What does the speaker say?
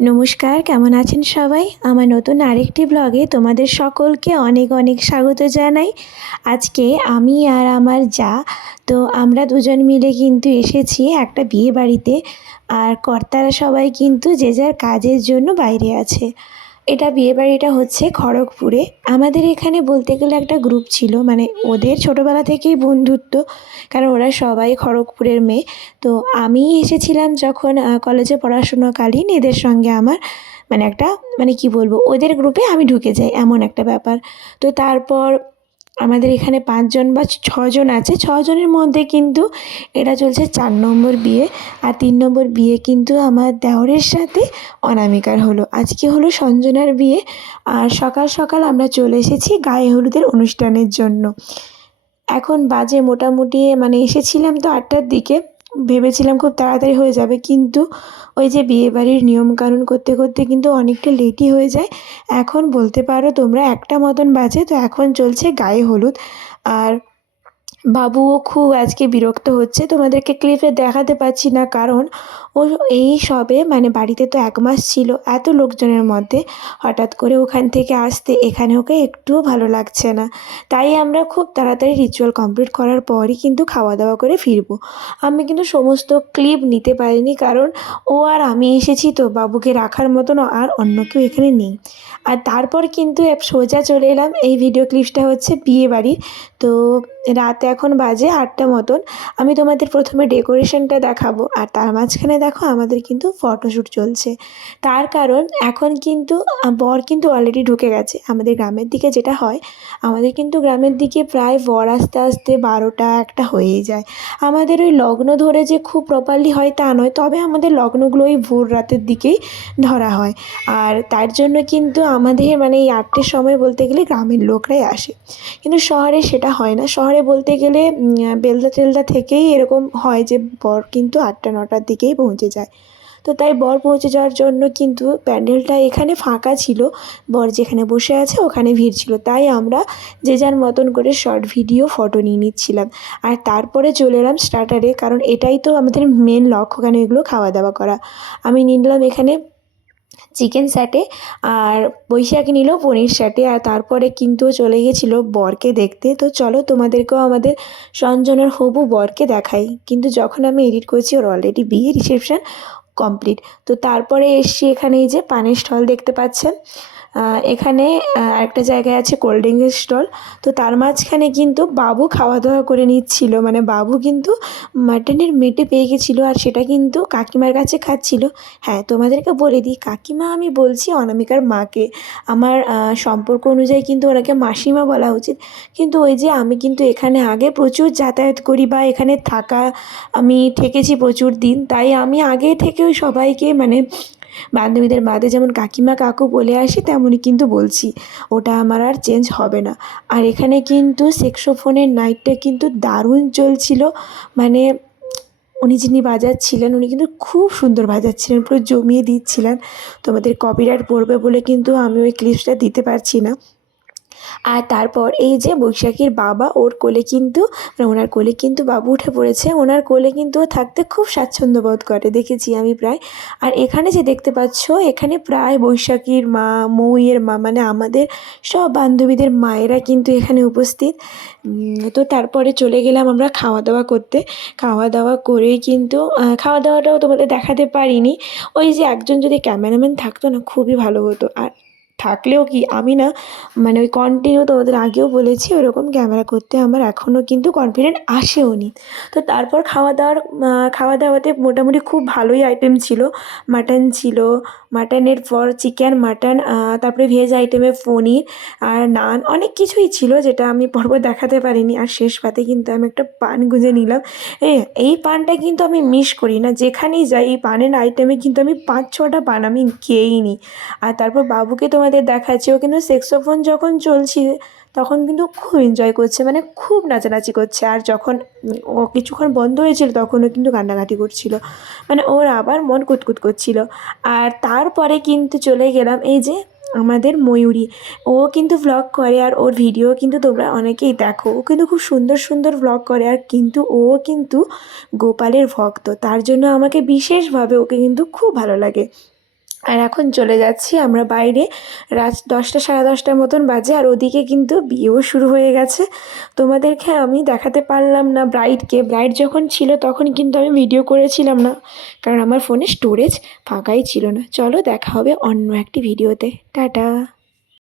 নমস্কার, কেমন আছেন সবাই? আমার নতুন আরেকটি ব্লগে তোমাদের সকলকে অনেক অনেক স্বাগত জানাই। আজকে আমি আর আমার জা তো আমরা দুজন মিলে কিন্তু এসেছি একটা বিয়ে বাড়িতে। আর কর্তারা সবাই কিন্তু যে যার কাজের জন্য বাইরে আছে। এটা বিয়েবাড়িটা হচ্ছে খড়গপুরে। আমাদের এখানে বলতে গেলে একটা গ্রুপ ছিল, মানে ওদের ছোটোবেলা থেকেই বন্ধুত্ব, কারণ ওরা সবাই খড়গপুরের মেয়ে। তো আমি এসেছিলাম যখন কলেজে পড়াশুনোকালীন, এদের সঙ্গে আমার মানে একটা মানে কি বলবো, ওদের গ্রুপে আমি ঢুকে যাই, এমন একটা ব্যাপার। তো তারপর আমাদের এখানে 5 জন বা 6 জন আছে। 6 জনের মধ্যে কিন্তু এটা চলছে 4 নম্বর বিয়ে। আর 3 নম্বর বিয়ে কিন্তু আমার দেওরের সাথে অনামিকার হলো। আজকে হলো সঞ্জনার বিয়ে। আর সকাল সকাল আমরা চলে এসেছি গায়ে হলুদের অনুষ্ঠানের জন্য। এখন বাজে মোটামুটি মানে এসেছিলাম তো 8টার দিকে। ভেবেছিলাম খুব তাড়াতাড়ি হয়ে যাবে, কিন্তু ওই যে বিয়েবাড়ির নিয়মকানুন করতে করতে কিন্তু অনেকটা লেটই হয়ে যায়। এখন বলতে পারো তোমরা 1টা মতন বাজে, তো এখন চলছে গায়ে হলুদ। আর বাবুও খুব আজকে বিরক্ত হচ্ছে, তোমাদেরকে ক্লিপে দেখাতে পারছি না, কারণ ও এই সবে মানে বাড়িতে তো 1 মাস ছিল, এত লোকজনের মধ্যে হঠাৎ করে ওখান থেকে আসতে এখানে ওকে একটুও ভালো লাগছে না। তাই আমরা খুব তাড়াতাড়ি রিচুয়াল কমপ্লিট করার পরই কিন্তু খাওয়া দাওয়া করে ফিরবো। আমি কিন্তু সমস্ত ক্লিপ নিতে পারিনি, কারণ ও আর আমি এসেছি তো, বাবুকে রাখার মতন আর অন্য কেউ এখানে নেই। আর তারপর কিন্তু সোজা চলে এলাম, এই ভিডিও ক্লিপসটা হচ্ছে বিয়ে বাড়ির। তো রাত এখন বাজে 8টা মতন। আমি তোমাদের প্রথমে ডেকোরেশনটা দেখাবো, আর তার মাঝখানে দেখো আমাদের কিন্তু ফটোশ্যুট চলছে। তার কারণ এখন কিন্তু বর কিন্তু অলরেডি ঢুকে গেছে। আমাদের গ্রামের দিকে যেটা হয়, আমাদের কিন্তু গ্রামের দিকে প্রায় বর আসতে আসতে 12টা 1টা হয়েই যায়। আমাদের ওই লগ্ন ধরে যে খুব প্রপারলি হয় তা নয়, তবে আমাদের লগ্নগুলো ওই ভোর রাতের দিকেই ধরা হয়। আর তার জন্য কিন্তু আমাদের মানে এই 8টের সময় বলতে গেলে গ্রামের লোকরাই আসে, কিন্তু শহরে সেটা হয় না। শহরে বলতে গেলে বেলদা টেলদা থেকেই এরকম হয় যে বর কিন্তু 8টা 9টার দিকেই পৌঁছে যায়। তো তাই বর পৌঁছে যাওয়ার জন্য কিন্তু প্যান্ডেলটা এখানে ফাঁকা ছিল, বর যেখানে বসে আছে ওখানে ভিড় ছিল। তাই আমরা যে যার মতন করে শর্ট ভিডিও ফটো নিয়ে নিচ্ছিলাম। আর তারপরে চলে এলাম স্টার্টারে, কারণ এটাই তো আমাদের মেন লক্ষ্য, কেন এগুলো খাওয়া দাওয়া করা। আমি নিলাম এখানে চিকেন স্যাটে, আর বৈশাখী নিল পনির স্যাটে। আর তারপরে কিন্তু চলে গেছিলো বরকে দেখতে। তো চলো তোমাদেরকেও আমাদের সঞ্জনার হবু বরকে দেখাই। কিন্তু যখন আমি এডিট করছি ওর অলরেডি বিয়ে রিসেপশন কমপ্লিট। তো তারপরে এসছি এখানে, এই যে পানের স্টল দেখতে পাচ্ছেন। এখানে আরেকটা জায়গায় আছে কোল্ড ড্রিঙ্কের স্টল। তো তার মাঝখানে কিন্তু বাবু খাওয়া দাওয়া করে নিচ্ছিল, মানে বাবু কিন্তু মাটনের মেটে পেয়ে গেছিলো, আর সেটা কিন্তু কাকিমার কাছে খাচ্ছিল। হ্যাঁ, তোমাদেরকে বলে দিই, কাকিমা আমি বলছি অনামিকার মাকে। আমার সম্পর্ক অনুযায়ী কিন্তু ওনাকে মাসিমা বলা উচিত। কিন্তু ওই যে আমি কিন্তু এখানে আগে প্রচুর যাতায়াত করি, বা এখানে থাকা আমি থেকেছি প্রচুর দিন, তাই আমি আগে থেকে ওই সবাইকে মানে বান্ধবীদের বাদে যেমন কাকিমা কাকু বলে আসি, তেমনই কিন্তু বলছি। ওটা আমার আর চেঞ্জ হবে না। আর এখানে কিন্তু স্যাক্সোফোনের নাইটটা কিন্তু দারুণ চলছিল। মানে উনি যিনি বাজাচ্ছিলেন উনি কিন্তু খুব সুন্দর বাজাচ্ছিলেন, পুরো জমিয়ে দিচ্ছিলেন। তোমাদের কপিরাইট পড়বে বলে কিন্তু আমি ওই ক্লিপসটা দিতে পারছি না। আর তারপর এই যে বৈশাখীর বাবা, ওর কোলে কিন্তু মানে ওনার কোলে কিন্তু বাবু উঠে পড়েছে। ওনার কোলে কিন্তু ও থাকতে খুব স্বাচ্ছন্দ্য বোধ করে, দেখেছি আমি প্রায়। আর এখানে যে দেখতে পাচ্ছ, এখানে প্রায় বৈশাখীর মা, মৌয়ের মা, মানে আমাদের সব বান্ধবীদের মায়েরা কিন্তু এখানে উপস্থিত। তো তারপরে চলে গেলাম আমরা খাওয়া দাওয়া করতে। খাওয়া দাওয়া করেই কিন্তু খাওয়া দাওয়াটাও তোমাদের দেখাতে পারিনি। ওই যে একজন যদি ক্যামেরাম্যান থাকতো না, খুবই ভালো হতো। আর থাকলেও কি, আমি না মানে ওই কন্টিনিউ তোমাদের আগেও বলেছি, ওরকম ক্যামেরা করতে আমার এখনও কিন্তু কনফিডেন্ট আসেও নি। তো তারপর খাওয়া দাওয়াতে মোটামুটি খুব ভালোই আইটেম ছিল। মাটন ছিল, মাটনের পর চিকেন, মাটন, তারপরে ভেজ আইটেমে পনির আর নান, অনেক কিছুই ছিল যেটা আমি পরপর দেখাতে পারিনি। আর শেষ পাতে কিন্তু আমি একটা পান গুঁজে নিলাম। এই পানটা কিন্তু আমি মিস করি না, যেখানেই যাই এই পানের আইটেমে কিন্তু আমি 5-6টা পান আমি খেয়েই নিই। আর তারপর বাবুকে তোমাদের দেখাচ্ছি, ও কিন্তু স্যাক্সোফোন যখন চলছে তখন কিন্তু খুব এনজয় করছে, মানে খুব নাচানাচি করছে। আর যখন ও কিছুক্ষণ বন্ধ হয়েছিল তখন ও কিন্তু কান্নাকাটি করছিল, মানে ওর আবার মন কুতকুত করছিল। আর তারপরে কিন্তু চলে গেলাম এই যে আমাদের ময়ূরী। ও কিন্তু ভ্লগ করে, আর ওর ভিডিও কিন্তু তোমরা অনেকেই দেখো। ও কিন্তু খুব সুন্দর সুন্দর ভ্লগ করে, আর কিন্তু ও কিন্তু গোপালের ভক্ত, তার জন্য আমাকে বিশেষভাবে ওকে কিন্তু খুব ভালো লাগে। আর এখন চলে যাচ্ছি আমরা বাইরে। রাত 10টা সাড়ে 10টার মতন বাজে, আর ওদিকে কিন্তু বিয়েও শুরু হয়ে গেছে। তোমাদেরকে আমি দেখাতে পারলাম না ব্রাইডকে। ব্রাইড যখন ছিল তখন কিন্তু আমি ভিডিও করেছিলাম না, কারণ আমার ফোনে স্টোরেজ ফাঁকাই ছিল না। চলো দেখা হবে অন্য একটি ভিডিওতে। টাটা।